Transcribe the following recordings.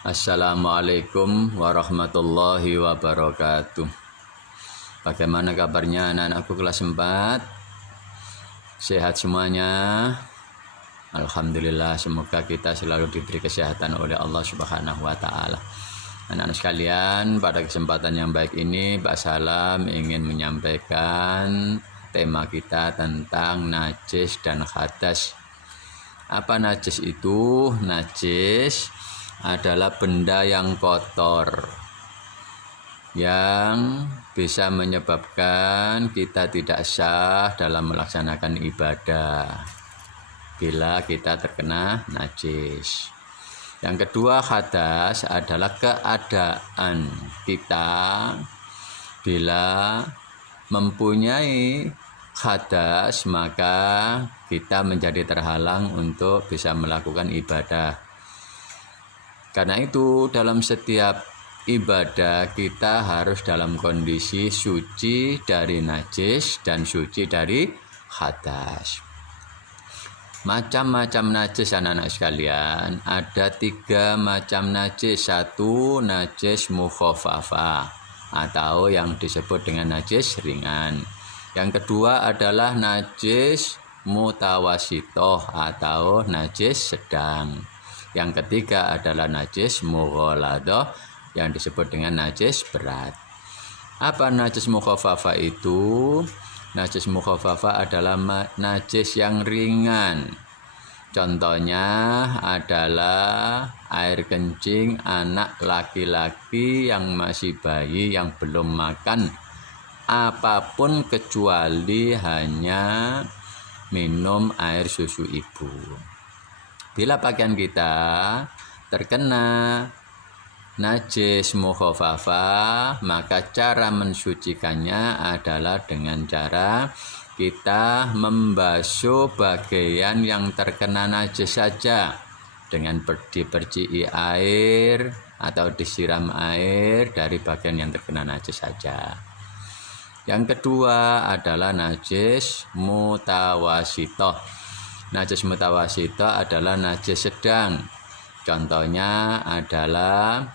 Assalamualaikum warahmatullahi wabarakatuh. Bagaimana kabarnya anak-anakku kelas 4? Sehat semuanya? Alhamdulillah, semoga kita selalu diberi kesehatan oleh Allah Subhanahu wa taala. Anak-anak sekalian, pada kesempatan yang baik ini Pak Salam ingin menyampaikan tema kita tentang najis dan hadas. Apa najis itu? Najis adalah benda yang kotor yang bisa menyebabkan kita tidak sah dalam melaksanakan ibadah bila kita terkena najis. Yang kedua, hadas adalah keadaan kita bila mempunyai hadas, maka kita menjadi terhalang untuk bisa melakukan ibadah. Karena itu dalam setiap ibadah kita harus dalam kondisi suci dari najis dan suci dari hadas. Macam-macam najis anak-anak sekalian, ada 3 macam najis. 1, najis mukhafafah atau yang disebut dengan najis ringan. Yang kedua adalah najis mutawasitoh atau najis sedang. Yang ketiga adalah najis mughaladoh yang disebut dengan najis berat. Apa najis mukhafafah itu? Najis mukhafafah adalah najis yang ringan. Contohnya adalah air kencing anak laki-laki yang masih bayi yang belum makan apapun kecuali hanya minum air susu ibu. Bila pakaian kita terkena najis mukhafafah, maka cara mensucikannya adalah dengan cara kita membasuh bagian yang terkena najis saja dengan diperciki air atau disiram air dari bagian yang terkena najis saja. Yang kedua adalah najis mutawasitoh. Najis mutawasitoh adalah najis sedang. Contohnya adalah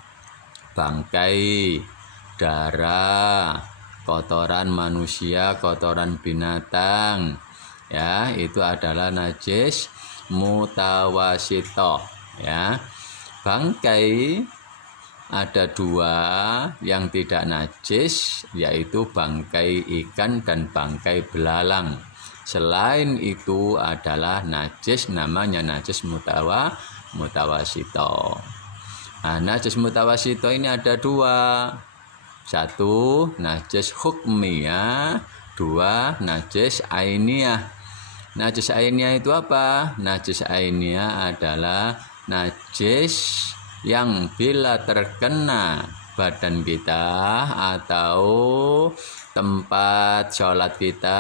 bangkai, darah, kotoran manusia, kotoran binatang, ya, itu adalah najis mutawasitoh, ya. Bangkai ada 2 yang tidak najis, yaitu bangkai ikan dan bangkai belalang. Selain itu adalah najis, namanya najis mutawasito. Nah, najis mutawasito ini ada 2. 1, najis hukmiyah, 2, najis ainiyah. Najis ainiyah itu apa? Najis ainiyah adalah najis yang bila terkena badan kita atau tempat sholat kita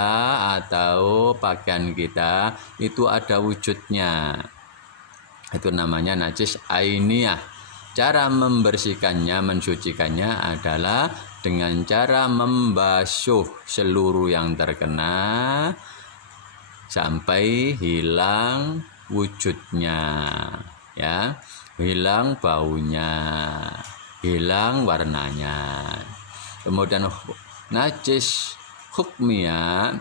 atau pakaian kita itu ada wujudnya. Itu namanya najis ainiyah. Cara membersihkannya, mensucikannya adalah dengan cara membasuh seluruh yang terkena sampai hilang wujudnya, ya, hilang baunya, hilang warnanya. Kemudian najis hukmiyah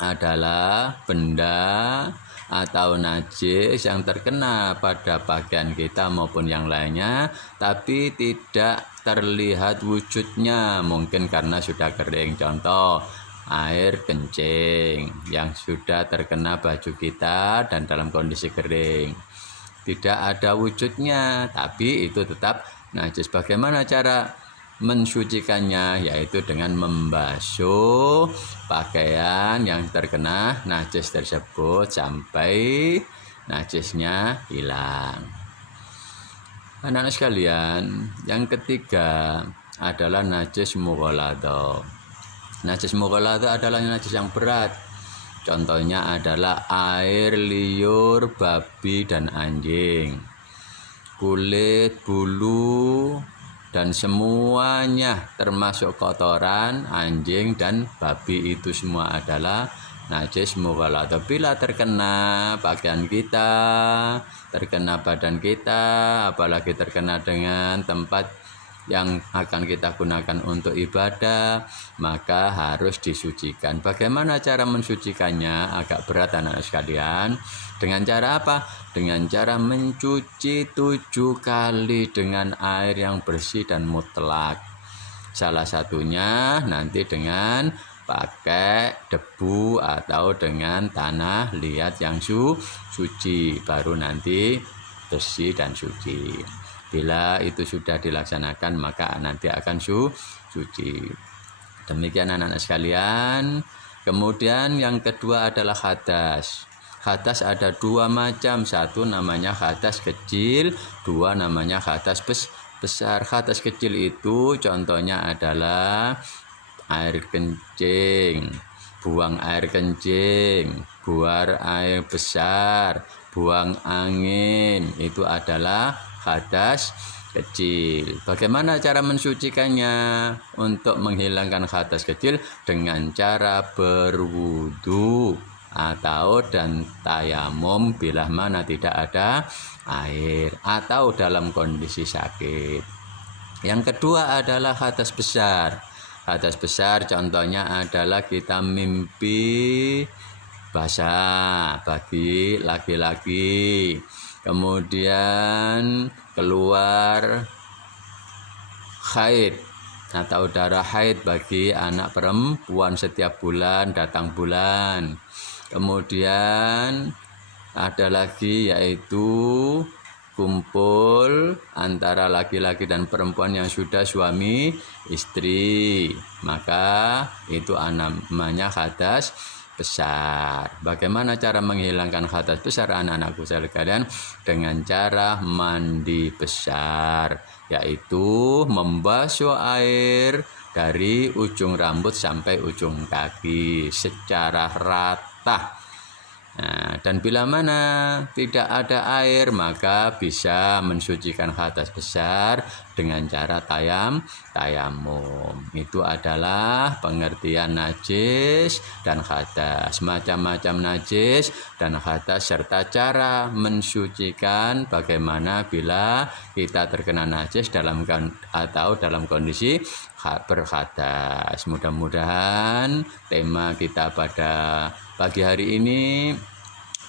adalah benda atau najis yang terkena pada pakaian kita maupun yang lainnya, tapi tidak terlihat wujudnya, mungkin karena sudah kering. Contoh, air kencing yang sudah terkena baju kita dan dalam kondisi kering, tidak ada wujudnya, tapi itu tetap najis. Bagaimana cara mensucikannya? Yaitu dengan membasuh pakaian yang terkena najis tersebut sampai najisnya hilang. Anak-anak sekalian, yang ketiga adalah najis mughaladoh. Najis mughaladoh adalah najis yang berat. Contohnya adalah air liur babi dan anjing, kulit, bulu, dan semuanya termasuk kotoran anjing dan babi, itu semua adalah najis mughalladh. Bila terkena pakaian kita, terkena badan kita, apalagi terkena dengan tempat yang akan kita gunakan untuk ibadah, maka harus disucikan. Bagaimana cara mensucikannya? Agak berat anak-anak sekalian. Dengan cara apa? Dengan cara mencuci 7 kali dengan air yang bersih dan mutlak. Salah satunya nanti dengan pakai debu atau dengan tanah liat yang suci, baru nanti bersih dan suci. Bila itu sudah dilaksanakan, maka nanti akan suci. Demikian anak-anak sekalian. Kemudian yang kedua adalah hadas. Hadas ada 2 macam. Satu namanya hadas kecil, 2 namanya hadas besar. Hadas kecil itu contohnya adalah air kencing, buang air kencing, buang air besar, buang angin, itu adalah hadas kecil. Bagaimana cara mensucikannya? Untuk menghilangkan hadas kecil dengan cara berwudu atau dan tayamum bila mana tidak ada air atau dalam kondisi sakit. Yang kedua adalah hadas besar. Hadas besar contohnya adalah kita mimpi basah bagi laki-laki, kemudian keluar haid atau darah haid bagi anak perempuan setiap bulan, datang bulan. Kemudian ada lagi yaitu kumpul antara laki-laki dan perempuan yang sudah suami istri, maka itu namanya hadas besar. Bagaimana cara menghilangkan hadas besar anak-anakku sekalian? Dengan cara mandi besar, yaitu membasuh air dari ujung rambut sampai ujung kaki secara rata. Nah, dan bila mana tidak ada air, maka bisa mensucikan hadas besar dengan cara tayamum. Itu adalah pengertian najis dan hadas, macam-macam najis dan hadas serta cara mensucikan bagaimana bila kita terkena najis atau dalam kondisi berhadas. Mudah-mudahan tema kita pada pagi hari ini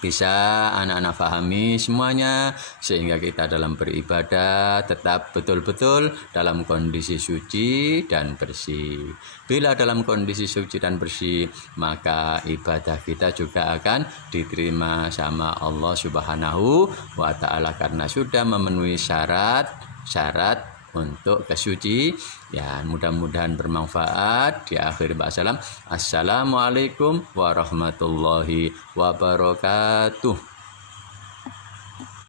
bisa anak-anak pahami semuanya, sehingga kita dalam beribadah tetap betul-betul dalam kondisi suci dan bersih. Bila dalam kondisi suci dan bersih, maka ibadah kita juga akan diterima sama Allah Subhanahu wa Ta'ala, karena sudah memenuhi syarat untuk kesucian. Ya, mudah-mudahan bermanfaat. Di akhir salam, assalamualaikum warahmatullahi wabarakatuh.